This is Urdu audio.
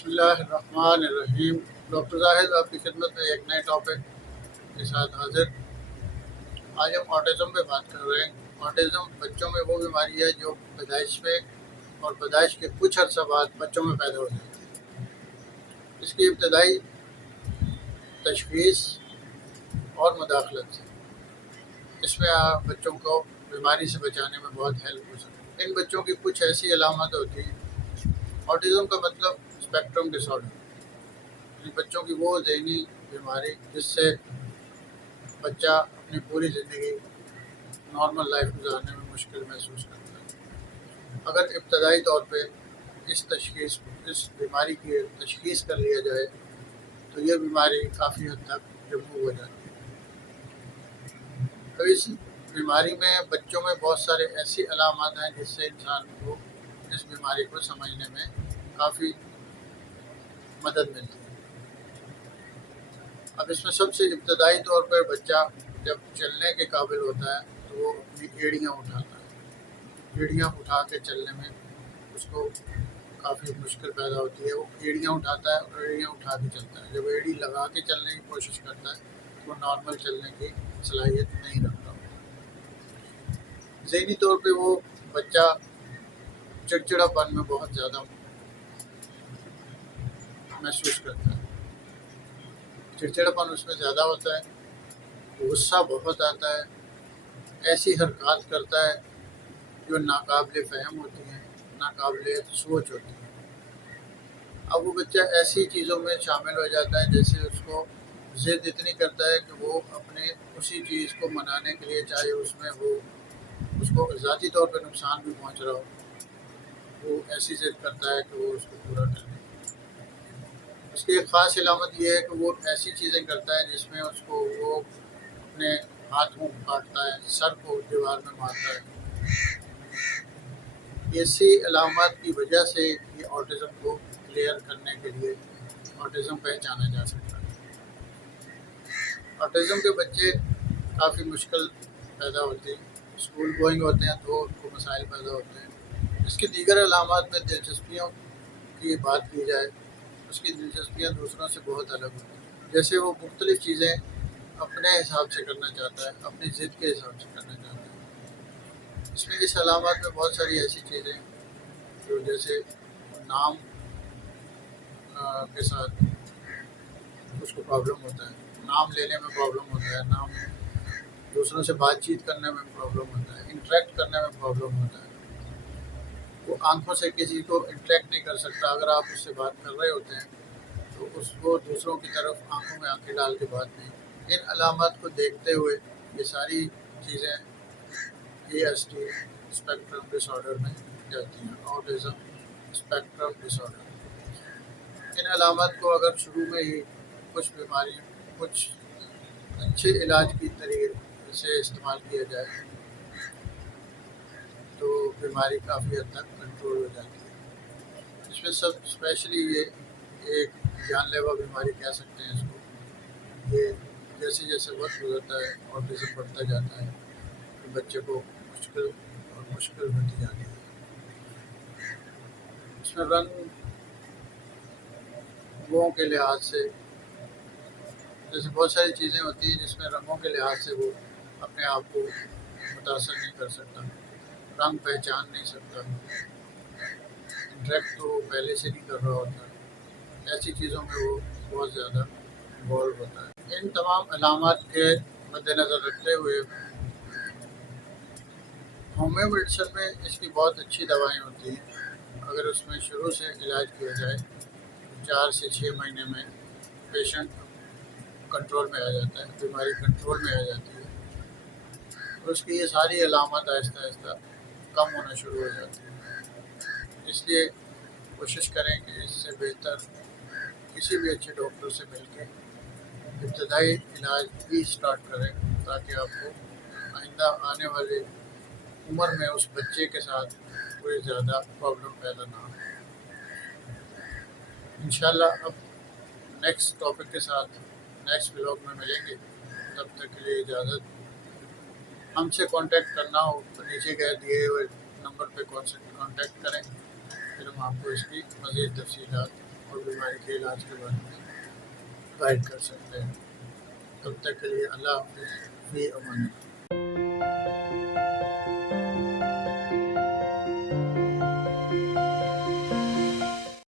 بسم اللہ الرحمن الرحیم۔ ڈاکٹر زاہد آپ کی خدمت میں ایک نئے ٹاپک کے ساتھ حاضر۔ آج ہم آٹزم پہ بات کر رہے ہیں۔ آٹزم بچوں میں وہ بیماری ہے جو پیدائش میں اور پیدائش کے کچھ عرصہ بعد بچوں میں پیدا ہو جاتی ہے۔ اس کی ابتدائی تشخیص اور مداخلت اس میں بچوں کو بیماری سے بچانے میں بہت ہیلپ ہو سکتی ہے۔ ان بچوں کی کچھ ایسی علامات ہوتی ہیں۔ آٹزم کا مطلب اسپیکٹرم ڈس آرڈر، بچوں کی وہ ذہنی بیماری جس سے بچہ اپنی پوری زندگی نارمل لائف گزارنے میں مشکل محسوس کرتا ہے۔ اگر ابتدائی طور پہ اس بیماری کی تشخیص کر لیا جائے تو یہ بیماری کافی حد تک ریموو ہو جاتی ہے۔ تو اس بیماری میں بچوں میں بہت سارے ایسی علامات ہیں جس سے انسان کو اس بیماری کو سمجھنے میں کافی مدد ملتی ہے۔ اب اس میں سب سے ابتدائی طور پر بچہ جب چلنے کے قابل ہوتا ہے تو وہ اپنی ایڑیاں اٹھاتا ہے۔ ایڑیاں اٹھا کے چلنے میں اس کو کافی مشکل پیدا ہوتی ہے۔ وہ ایڑیاں اٹھاتا ہے اور ایڑیاں اٹھا کے چلتا ہے۔ جب ایڑی لگا کے چلنے کی کوشش کرتا ہے تو وہ نارمل چلنے کی صلاحیت نہیں رکھتا۔ ذہنی طور پہ وہ بچہ چڑچڑا پن میں بہت زیادہ محسوس کرتا ہے۔ چڑچڑا پن اس میں زیادہ ہوتا ہے، غصہ بہت آتا ہے، ایسی حرکات کرتا ہے جو ناقابل فہم ہوتی ہیں، ناقابل سوچ ہوتی ہیں۔ اب وہ بچہ ایسی چیزوں میں شامل ہو جاتا ہے جیسے اس کو ضد اتنی کرتا ہے کہ وہ اپنے اسی چیز کو منانے کے لیے، چاہے اس میں وہ اس کو ذاتی طور پہ نقصان بھی پہنچ رہا ہو، وہ ایسی ضد کرتا ہے کہ وہ اس کو پورا کرے۔ اس کی ایک خاص علامت یہ ہے کہ وہ ایسی چیزیں کرتا ہے جس میں اس کو وہ اپنے ہاتھوں کو کاٹتا ہے، سر کو دیوار میں مارتا ہے۔ ایسی علامات کی وجہ سے یہ آٹزم کو کلیئر کرنے کے لیے آٹزم پہچانا جا سکتا ہے۔ آٹزم کے بچے کافی مشکل پیدا ہوتے ہیں، اسکول گوئنگ ہوتے ہیں تو ان کو مسائل پیدا ہوتے ہیں۔ اس کی دیگر علامات میں دلچسپیوں کی بات کی جائے، اس کی دلچسپیاں دوسروں سے بہت الگ ہوتی ہیں۔ جیسے وہ مختلف چیزیں اپنے حساب سے کرنا چاہتا ہے، اپنی ضد کے حساب سے کرنا چاہتا ہے۔ اس میں اس علامات میں بہت ساری ایسی چیزیں جو جیسے نام کے ساتھ اس کو پرابلم ہوتا ہے، نام لینے میں پرابلم ہوتا ہے، نام دوسروں سے بات چیت کرنے میں پرابلم ہوتا ہے، انٹریکٹ کرنے میں پرابلم ہوتا ہے۔ وہ آنکھوں سے کسی کو انٹریکٹ نہیں کر سکتا۔ اگر آپ اس سے بات کر رہے ہوتے ہیں تو اس کو دوسروں کی طرف آنکھوں میں آنکھیں ڈال کے بات نہیں۔ ان علامات کو دیکھتے ہوئے یہ ساری چیزیں ASD اسپیکٹرم ڈس آرڈر میں جاتی ہیں، آٹزم اسپیکٹرم ڈس آرڈر۔ ان علامات کو اگر شروع میں ہی کچھ اچھے علاج کی طریقے سے استعمال کیا جائے تو بیماری کافی حد تک کنٹرول ہو جاتی ہے۔ اس میں سب اسپیشلی یہ ایک جان لیوا بیماری کہہ سکتے ہیں اس کو۔ یہ جیسے جیسے وقت گزرتا ہے آٹزم بڑھتا جاتا ہے تو بچے کو مشکل ہوتی جاتی ہے۔ اس میں رنگوں کے لحاظ سے جیسے بہت ساری چیزیں ہوتی ہیں جس میں رنگوں کے لحاظ سے وہ اپنے آپ کو متاثر نہیں کر سکتا، رنگ پہچان نہیں سکتا، انٹریکٹ تو پہلے سے نہیں کر رہا ہوتا۔ ایسی چیزوں میں وہ بہت زیادہ انوالو ہوتا ہے۔ ان تمام علامات کے مد نظر رکھتے ہوئے ہومیو میڈیسن میں اس کی بہت اچھی دوائیں ہوتی ہیں۔ اگر اس میں شروع سے علاج کیا جائے 4 سے 6 مہینے میں پیشنٹ کنٹرول میں آ جاتا ہے، بیماری کنٹرول میں آ جاتی ہے، اور اس کی یہ ساری علامات آہستہ آہستہ کم ہونا شروع ہو جاتی ہیں۔ اس لیے کوشش کریں کہ اس سے بہتر کسی بھی اچھے ڈاکٹر سے مل کے ابتدائی علاج بھی اسٹارٹ کریں تاکہ آپ کو آئندہ آنے والے عمر میں اس بچے کے ساتھ کوئی زیادہ پرابلم پیدا نہ ہو۔ انشاءاللہ اب نیکسٹ ٹاپک کے ساتھ نیکسٹ ولاگ میں ملیں گے۔ تب تک کے لیے اجازت۔ ہم سے کانٹیکٹ کرنا ہو تو نیچے کے دیے ہوئے نمبر پہ کانٹیکٹ کریں، پھر ہم آپ کو اس کی مزید تفصیلات اور بیماری کے علاج کے بارے میں گائڈ کر سکتے ہیں. تب تک کے لیے اللہ حافظ، فی امان اللہ.